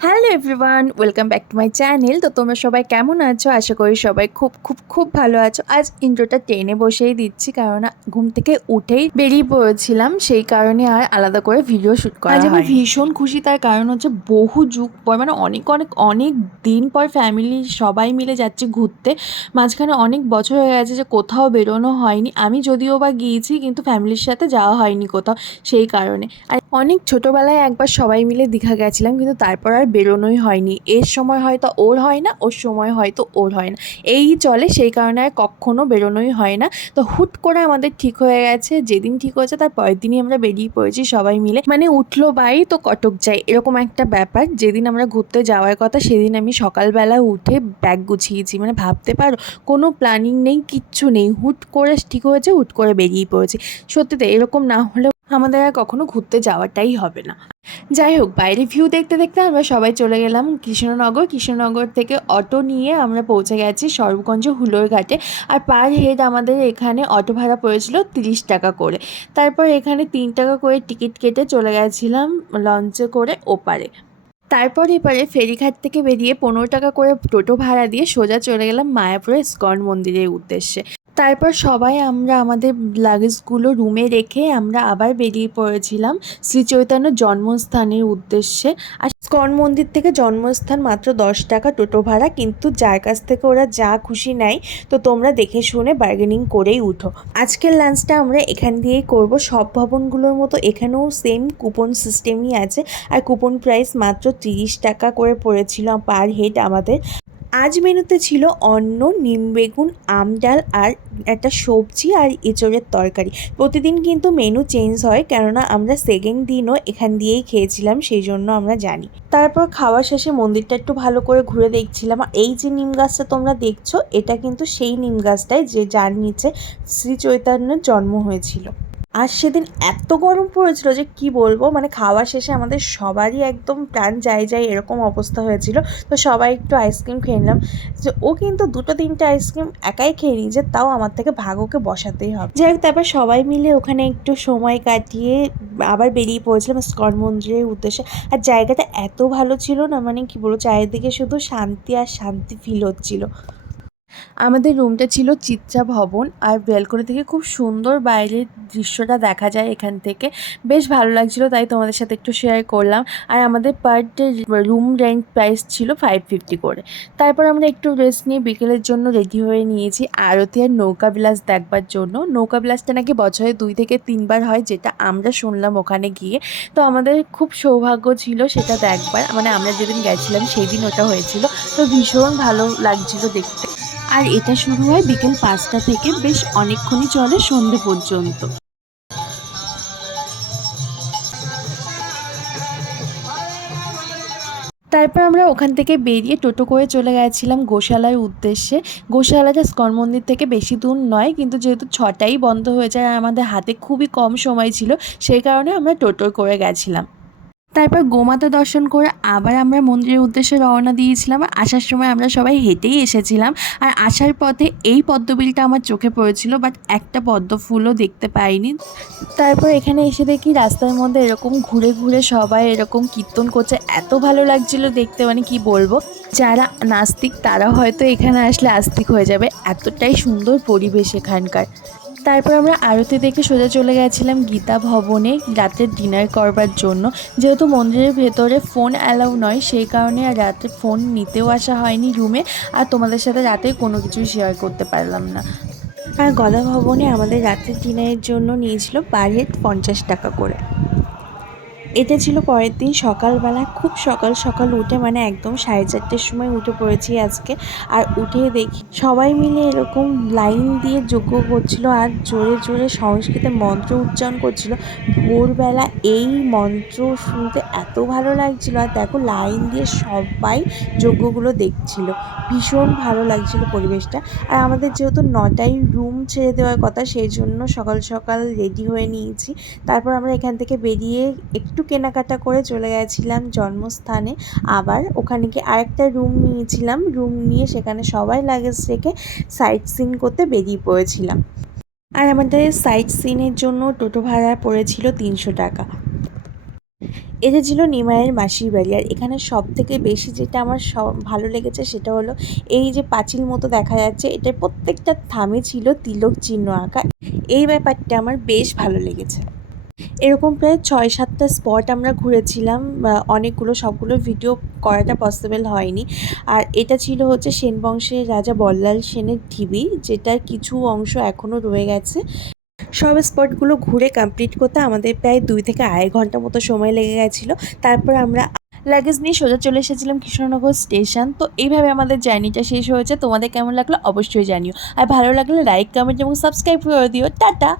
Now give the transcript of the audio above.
Hello everyone welcome back to my channel. তো তোমরা সবাই কেমন আছো? আশা করি সবাই খুব খুব খুব ভালো আছো। আজ ইন্ট্রোটা টেনে বসেই দিচ্ছি কারণ ঘুম থেকে উঠেই বেরিয়ে পড়েছিলাম। সেই কারণে আর আলাদা করে ভিডিও শ্যুট করা আজ আমি ভীষণ খুশি তার কারণ হচ্ছে বহু যুগ পর মানে অনেক অনেক অনেক দিন পর ফ্যামিলি সবাই মিলে যাচ্ছি ঘুরতে। মাঝখানে অনেক বছর হয়ে গেছে যে কোথাও বেরোনো হয়নি। আমি যদিও বা গিয়েছি কিন্তু ফ্যামিলির সাথে যাওয়া হয়নি কোথাও সেই কারণে। আর অনেক ছোটোবেলায় একবার সবাই মিলে দীঘা গেছিলাম, কিন্তু তারপর আর বেরোনোই হয়নি। এর সময় হয়তো ওর হয় না, ওর সময় হয়তো ওর হয় না। এই চলে, সেই কারণে আর কখনো বেরোনোই হয় না। তো হুট করে আমাদের ঠিক হয়ে গেছে, যেদিন ঠিক হয়েছে তার পরের দিনই আমরা বেরিয়ে পড়েছি সবাই মিলে। মানে উঠল বাই তো কটক যাই, এরকম একটা ব্যাপার। যেদিন আমরা ঘুরতে যাওয়ার কথা সেদিন আমি সকালবেলা উঠে ব্যাগ গুছিয়েছি। মানে ভাবতে পারো, কোনো প্ল্যানিং নেই, কিচ্ছু নেই। হুট করে ঠিক হয়েছে, হুট করে বেরিয়ে পড়েছি। সত্যিতে এরকম না হলেও আমাদের আর কখনো ঘুরতে যাওয়াটাই হবে না। যাই হোক, বাইরে ভিউ দেখতে দেখতে আমরা সবাই চলে গেলাম কৃষ্ণনগর। কৃষ্ণনগর থেকে অটো নিয়ে আমরা পৌঁছে গেছি সর্বগঞ্জ হুলোর ঘাটে আর পার হেড আমাদের এখানে অটো ভাড়া পড়েছিল তিরিশ টাকা করে। তারপর এখানে তিন টাকা করে টিকিট কেটে চলে গেছিলাম লঞ্চে করে ওপারে। তারপর এপারে ফেরিঘাট থেকে বেরিয়ে পনেরো টাকা করে টোটো ভাড়া দিয়ে সোজা চলে গেলাম মায়াপুরের স্কন মন্দিরের উদ্দেশ্যে। তারপর সবাই আমরা আমাদের লাগেজগুলো রুমে রেখে আমরা আবার বেরিয়ে পড়েছিলাম শ্রী চৈতন্য জন্মস্থানের উদ্দেশ্যে। আর স্কন মন্দির থেকে জন্মস্থান মাত্র দশ টাকা টোটো ভাড়া, কিন্তু যার কাছ থেকে ওরা যা খুশি নেয়, তো তোমরা দেখে শুনে বার্গেনিং করেই উঠো। আজকের লাঞ্চটা আমরা এখান দিয়েই করব। সব ভবনগুলোর মতো এখানেও সেম কুপন সিস্টেমই আছে। আর কুপন প্রাইস মাত্র তিরিশ টাকা করে পড়েছিল পার হেড আমাদের। আজ মেনুতে ছিল অন্ন, নিম বেগুন, আম ডাল আর একটা সবজি আর এঁচড়ের তরকারি। প্রতিদিন কিন্তু মেনু চেঞ্জ হয়, কেননা আমরা সেকেন্ড দিনও এখান দিয়েই খেয়েছিলাম, সেই জন্য আমরা জানি। তারপর খাওয়া শেষে মন্দিরটা একটু ভালো করে ঘুরে দেখছিলাম। আর এই যে নিম গাছটা তোমরা দেখছ, এটা কিন্তু সেই নিম গাছটাই যে যার নিচে শ্রী চৈতন্যের জন্ম হয়েছিল। আর সেদিন এত গরম পড়েছিল যে কি বলব? মানে খাওয়া শেষে আমাদের সবারই একদম প্রাণ যায় যায় এরকম অবস্থা হয়েছিল। তো সবাই একটু আইসক্রিম খেয়ে নিলাম। যে ও কিন্তু দুটো তিনটে আইসক্রিম একাই খেয়ে নিয়েছে, তাও আমার থেকে ভাগ ওকে বসাতেই হবে। যাই হোক, তারপর সবাই মিলে ওখানে একটু সময় কাটিয়ে আবার বেরিয়ে পড়েছিলাম স্কন মন্দিরের উদ্দেশ্যে। আর জায়গাটা এত ভালো ছিল না মানে কি বলব, চারিদিকে শুধু শান্তি আর শান্তি ফিল হচ্ছিল। আমাদের রুমটা ছিল চিত্রা ভবন আর ব্যালকনি থেকে খুব সুন্দর বাইরের দৃশ্যটা দেখা যায় এখান থেকে। বেশ ভালো লাগছিল, তাই তোমাদের সাথে একটু শেয়ার করলাম। আর আমাদের per day room rent price ছিল ফাইভ ফিফটি করে। তারপর আমরা একটু রেস্ট নিয়ে বিকেলের জন্য রেডি হয়ে নিয়েছি আরতি আর নৌকা বিলাস দেখবার জন্য। নৌকা বিলাসটা নাকি বছরে দুই থেকে তিনবার হয়, যেটা আমরা শুনলাম ওখানে গিয়ে। তো আমাদের খুব সৌভাগ্য ছিল সেটা দেখবার। মানে আমরা যেদিন গেছিলাম সেই দিন ওটা হয়েছিল। তো ভীষণ ভালো লাগছিল দেখতে। আর এটা শুরু হয় বিকেল পাঁচটা থেকে বেশ অনেকক্ষণই চলে সন্ধে পর্যন্ত। তারপর আমরা ওখান থেকে বেরিয়ে টোটো করে চলে গেছিলাম গোশালার উদ্দেশ্যে। গোশালাটা স্কন মন্দির থেকে বেশি দূর নয়, কিন্তু যেহেতু ছটাই বন্ধ হয়ে যায় আর আমাদের হাতে খুবই কম সময় ছিল, সেই কারণে আমরা টোটো করে গেছিলাম। তারপর গোমাতা দর্শন করে আবার আমরা মন্দিরের উদ্দেশ্যে রওনা দিয়েছিলাম। আসার সময় আমরা সবাই হেঁটেই এসেছিলাম। আর আসার পথে এই পদ্মবিলটা আমার চোখে পড়েছিল বাট একটা পদ্ম ফুলও দেখতে পাইনি। তারপর এখানে এসে দেখি রাস্তার মধ্যে এরকম ঘুরে ঘুরে সবাই এরকম কীর্তন করছে। এত ভালো লাগছিল দেখতে মানে কি বলব? যারা নাস্তিক তারা হয়তো এখানে আসলে আস্তিক হয়ে যাবে। এতটাই সুন্দর পরিবেশ এখানকার। তারপর আমরা আরতি দেখে সোজা চলে গেছিলাম গীতা ভবনে রাতের ডিনার করবার জন্য। যেহেতু মন্দিরের ভেতরে ফোন অ্যালাউ নয়, সেই কারণে আর রাতে ফোন নিতেও আসা হয়নি রুমে আর তোমাদের সাথে রাতে কোনো কিছুই শেয়ার করতে পারলাম না। আর গদা ভবনে আমাদের রাতের ডিনারের জন্য নিয়েছিল পার হেড পঞ্চাশ টাকা করে। এটা ছিল পরের দিন সকালবেলা, খুব সকাল সকাল উঠে মানে একদম সাড়ে চারটের সময় উঠে পড়েছি আজকে। আর উঠে দেখি সবাই মিলে এরকম লাইন দিয়ে যজ্ঞ করছিল আর জোরে জোরে সংস্কৃতে মন্ত্র উচ্চারণ করছিল। ভোরবেলা এই মন্ত্র শুনতে এত ভালো লাগছিল আর দেখো লাইন দিয়ে সবাই যজ্ঞগুলো দেখছিল। ভীষণ ভালো লাগছিল পরিবেশটা। আর আমাদের যেহেতু নটায় রুম ছেড়ে দেওয়ার কথা, সেই জন্য সকাল সকাল রেডি হয়ে নিয়েছি। তারপর আমরা এখান থেকে বেরিয়ে একটু কেনাকাটা করে চলে গেছিলাম জন্মস্থানে। আবার ওখানে গিয়ে আরেকটা রুম নিয়েছিলাম। রুম নিয়ে সেখানে সবাই লাগেজ রেখে সাইট সিন করতে বেরিয়ে পড়েছিলাম। আর আমাদের সাইট সিনের জন্য টোটো ভাড়া পড়েছিল তিনশো টাকা। এটা ছিল নিমাইয়ের মাসির বাড়ি। আর এখানে সব থেকে বেশি যেটা আমার সব ভালো লেগেছে সেটা হলো এই যে পাঁচিল মতো দেখা যাচ্ছে, এটার প্রত্যেকটা থামে ছিল তিলক চিহ্ন আঁকা। এই ব্যাপারটা আমার বেশ ভালো লেগেছে। এরকম প্রায় ছয় সাতটা স্পট আমরা ঘুরেছিলাম অনেকগুলো, সবগুলো ভিডিও করাটা পসিবল হয়নি। আর এটা ছিল হচ্ছে সেন বংশের রাজা বল্লাল সেনের ঢিবি, যেটার কিছু অংশ এখনও রয়ে গেছে। সব স্পটগুলো ঘুরে কমপ্লিট করতে আমাদের প্রায় দুই থেকে আড়াই ঘণ্টা মতো সময় লেগে গেছিল। তারপর আমরা লাগেজ নিয়ে সোজা চলে এসেছিলাম কৃষ্ণনগর স্টেশন তো এইভাবে আমাদের জার্নিটা শেষ হয়েছে। তোমাদের কেমন লাগল অবশ্যই জানিও। আর ভালো লাগলে লাইক কমেন্ট এবং সাবস্ক্রাইব করে দিও। টাটা!